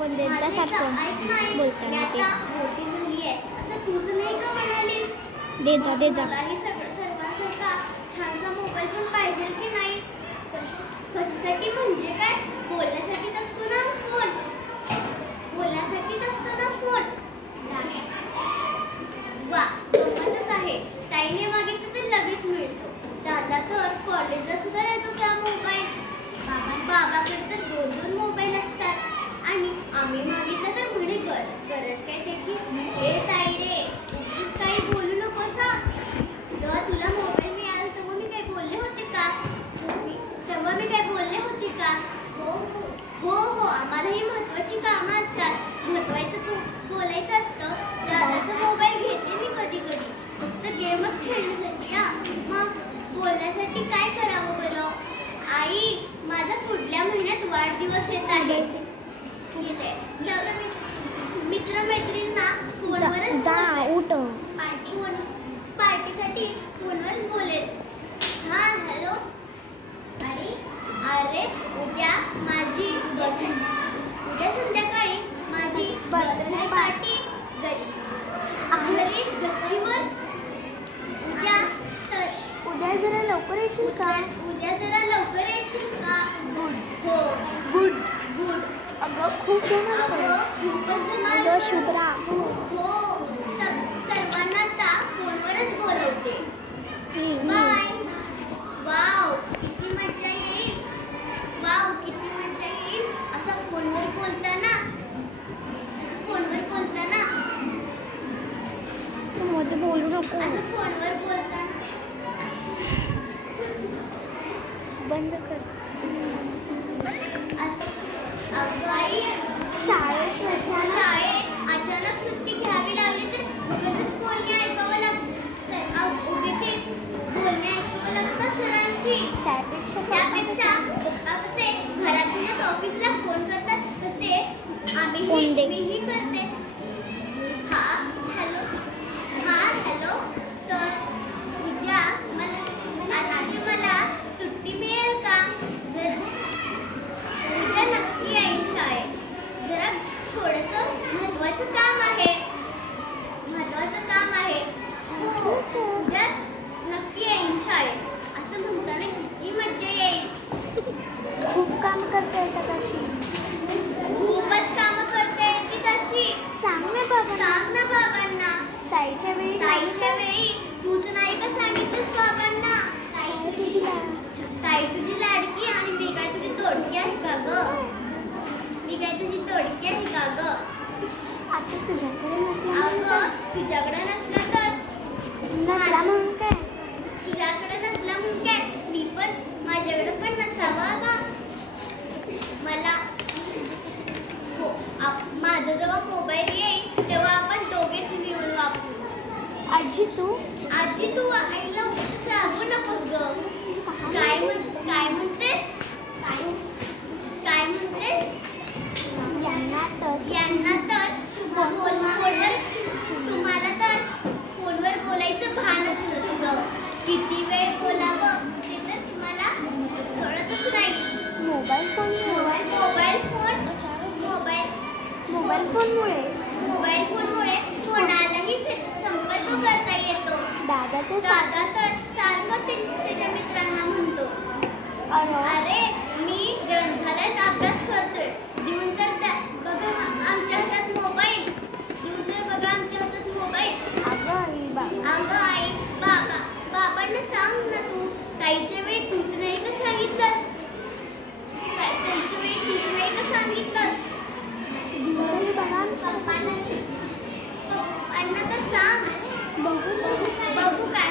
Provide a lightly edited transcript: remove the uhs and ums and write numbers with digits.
Phone त्यांच्यासारखं बोलताना ते दे जा छानसा मोबाईल फोन पाहिजे की नाही? कशासाठी म्हणजे काय? बोलण्यासाठीच असतो ना फोन. वा, गंमतच आहे. ताईने मागितलं तर लगेच मिळतो. दादा तर कॉलेजला सुद्धा येतो त्या मोबाईल. बाबाकडे तर 2-2 मोबाईल असतात आणि आम्ही मागितलं तर म्हणे गरज काय त्याची? ए ताई रे, तूच काही बोलू नकोस हा. जेव्हा तुला मोबाईल मिळाला तेव्हा मी काय बोलले होते का? हो, आम्हालाही महत्वाची कामं असतात. महत्वाचं बोलायचं असतं. दादाचा मोबाईल घेते मी कधी फक्त गेमच खेळण्यासाठी. मग बोलण्यासाठी काय करावं बरं? आई, माझा पुढल्या महिन्यात वाढदिवस येत आहे. मित्रमैत्रिणींना फोनवरच पार्टीसाठी फोनवरच बोलेल. हा, हॅलो. अरे उद्या संध्याकाळी माझी बर्थडे पार्टी घरी गच्चीवर. उद्या जरा लवकर येशील का? गुड. अगं खूप शुभ्रा. हो, सर्वांना आता फोनवरच बोलवते. बाय. वाव, किती मजा येईल. असं फोनवर बोलताना बोलू नको. बंद कर. शाळेत अचानक सुट्टी घ्यावी लागली तर उगाचच बोलणे ऐकावं लागतं सरांची. त्यापेक्षा पप्पा कसे घरातूनच ऑफिसला फोन करतात तसे मीही करते. हा, हॅलो सर, उद्या मला सुट्टी मिळेल का? उद्या नक्की येईन शाळेत. जरा थोडंसं महत्वाचं काम आहे. हो, उद्या नक्की येईन शाळेत. असं म्हणताना किती मज्जा येईल. खूप काम करता येतात अशी. खूपच कामं करता येते तशी. सांग ना बाबांना. ताईच्या वेळी तूच नाही का सांगितलंस बाबांना? ताई तुझी लाडकी आणि मी काय तुझी तोडकी आहे का ग? आता तुझ्याकडे नसला तर म्हणून काय? तुझ्याकडे नसला म्हणून काय? मी पण माझ्याकडे पण नसावा का? माझा जेव्हा मोबाईल येईल तेव्हा आपण दोघेच मिळून वापरू. आजी तू आईला सांगू नकोस ग. काय म्हणतेस? यांना तर तुम्हाला तर फोनवर बोलायचं भानच नसतं. किती वेळ बोलावं ते तर तुम्हाला कळतच नाही. मोबाईल फोनमुळे कोणालाही संपर्क करता येतो. दादा तर सारखं त्याच्या मित्रांना म्हणतो, अरे मी ग्रंथालयात अभ्यास करतोय. देऊन तर बघा आमच्या हातात मोबाईल. अगं आई, बाबांना सांग ना तू. ताईच्या वेळी तूच नाही का सांगितलंस? पप्पांना तर सांग. बघू काय